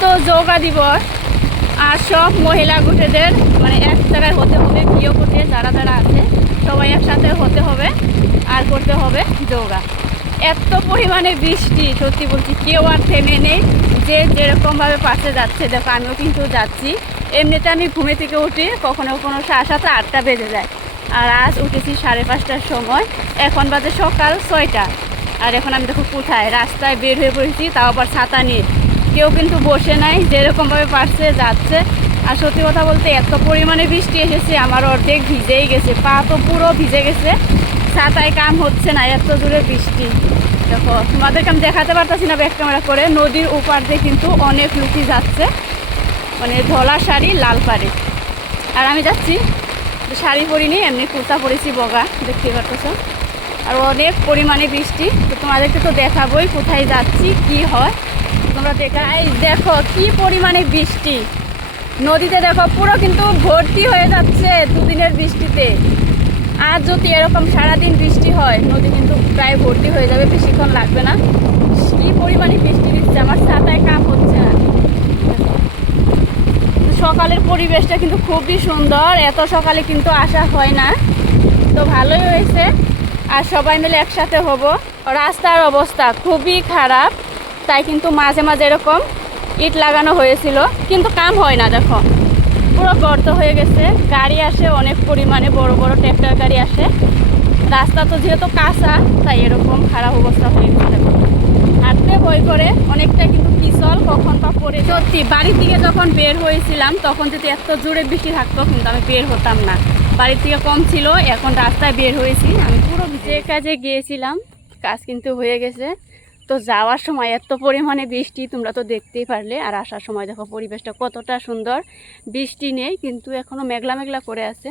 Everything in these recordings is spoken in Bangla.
তো যোগা দিবস, আর সব মহিলা গুটেদের মানে এক জায়গায় হতে হবে, প্রিয় গুটে যারা যারা আছে সবাই একসাথে হতে হবে আর করতে হবে যোগা। এত পরিমাণে বৃষ্টি, সত্যি বলছি কেউ আর থেমে নেই, যে যেরকমভাবে পাশে যাচ্ছে। দেখো আমিও কিন্তু যাচ্ছি। এমনিতে আমি ঘুমে থেকে উঠি কখনো কখনো 7:30 8টা বেজে যায়, আর আজ উঠেছি 5:30টার সময়, এখন বাজে সকাল 6টা। আর এখন আমি দেখো কোথায় রাস্তায় বের হয়ে পড়েছি, তাও আবার ছাতা নিয়ে। কেউ কিন্তু বসে নাই, যেরকমভাবে পারছে যাচ্ছে। আর সত্যি কথা বলতে এত পরিমাণে বৃষ্টি এসেছে, আমার অর্ধেক ভিজেই গেছে, পা তো পুরো ভিজে গেছে, ছাতায় কাম হচ্ছে না, এত জোরে বৃষ্টি। দেখো তোমাদেরকে আমি দেখাতে পারতেছি না ব্যাক ক্যামেরা করে, নদীর ওপার দিয়ে কিন্তু অনেক লোকই যাচ্ছে, মানে ধলা শাড়ি লাল পাড়ে। আর আমি যাচ্ছি শাড়ি পরিনি, এমনি কুর্তা পরেছি, বগা দেখতে পারতেছো। আর অনেক পরিমাণে বৃষ্টি, তো তোমাদেরকে তো দেখাবোই কোথায় যাচ্ছি কি হয়, তোমরা দেখাই। দেখো কি পরিমাণে বৃষ্টি, নদীতে দেখো পুরো কিন্তু ভর্তি হয়ে যাচ্ছে দুদিনের বৃষ্টিতে। আর যদি এরকম সারাদিন বৃষ্টি হয়, নদী কিন্তু প্রায় ভর্তি হয়ে যাবে, বেশিক্ষণ লাগবে না। কি পরিমাণে বৃষ্টি দিচ্ছে, আমার ছাতায় কাম হচ্ছে না। সকালের পরিবেশটা কিন্তু খুবই সুন্দর, এত সকালে কিন্তু আসা হয় না, তো ভালোই হয়েছে। আর সবাই মিলে একসাথে হব। রাস্তার অবস্থা খুবই খারাপ, তাই কিন্তু মাঝে মাঝে এরকম ইট লাগানো হয়েছিল, কিন্তু কাম হয় না। দেখো পুরো গর্ত হয়ে গেছে, গাড়ি আসে অনেক পরিমাণে, বড় বড় ট্র্যাক্টর গাড়ি আসে। রাস্তা তো যেহেতু কাঁচা, তাই এরকম খারাপ অবস্থা হয়ে গেছে। দেখো হাঁটতে ভয় করে, অনেকটা কিন্তু পিছল, কখন বা পড়ে। সত্যি বাড়ি থেকে যখন বের হয়েছিলাম তখন যদি এত জোরে বৃষ্টি থাকতো কিন্তু আমি বের হতাম না, বাড়ির থেকে কম ছিল। এখন রাস্তায় বের হয়েছি, আমি পুরো যে কাজে গিয়েছিলাম কাজ কিন্তু হয়ে গেছে। তো যাওয়ার সময় এত পরিমাণে বৃষ্টি, তোমরা তো দেখতেই পারলে। আর আসার সময় দেখো পরিবেশটা কতটা সুন্দর, বৃষ্টি নেই কিন্তু এখনও মেঘলা মেঘলা করে আছে।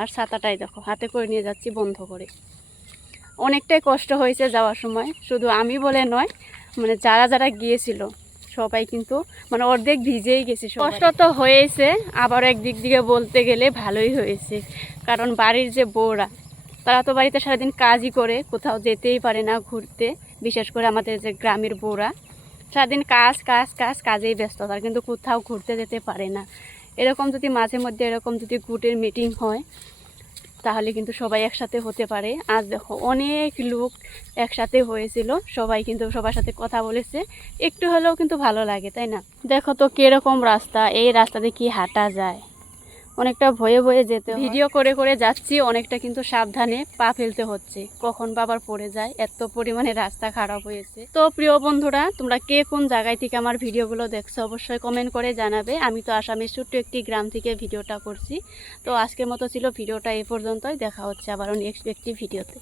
আর ছাতাটাই দেখো হাতে করে নিয়ে যাচ্ছি বন্ধ করে। অনেকটাই কষ্ট হয়েছে যাওয়ার সময়, শুধু আমি বলে নয়, মানে যারা যারা গিয়েছিল সবাই কিন্তু মানে অর্ধেক ভিজেই গেছে। কষ্ট তো হয়েছে, আবার একদিক দিকে বলতে গেলে ভালোই হয়েছে, কারণ বাড়ির যে বউরা, তারা তো বাড়িতে সারাদিন কাজই করে, কোথাও যেতেই পারে না ঘুরতে। বিশেষ করে আমাদের যে গ্রামের বউরা সারাদিন কাজ কাজ কাজ কাজেই ব্যস্ত, তারা কিন্তু কোথাও ঘুরতে যেতে পারে না। এরকম যদি মাঝে মধ্যে এরকম যদি গ্রুপের মিটিং হয়, তাহলে কিন্তু সবাই একসাথে হতে পারে। আজ দেখো অনেক লোক একসাথে হয়েছিল, সবাই কিন্তু সবার সাথে কথা বলেছে, একটু হলেও কিন্তু ভালো লাগে, তাই না? দেখো তো কিরকম রাস্তা, এই রাস্তাতে কি হাঁটা যায়, অনেকটা ভয়ে ভয়ে যেতে। ভিডিও করে করে যাচ্ছি, অনেকটা কিন্তু সাবধানে পা ফেলতে হচ্ছে, কখন বাবার পড়ে যায়, এত পরিমাণে রাস্তা খারাপ হয়েছে। তো প্রিয় বন্ধুরা, তোমরা কে কোন জায়গায় থেকে আমার ভিডিওগুলো দেখছো অবশ্যই কমেন্ট করে জানাবে। আমি তো আসামের ছোট্ট একটি গ্রাম থেকে ভিডিওটা করছি। তো আজকের মতো ছিল ভিডিওটা এ পর্যন্তই, দেখা হচ্ছে আবারও নেক্সট একটি ভিডিওতে।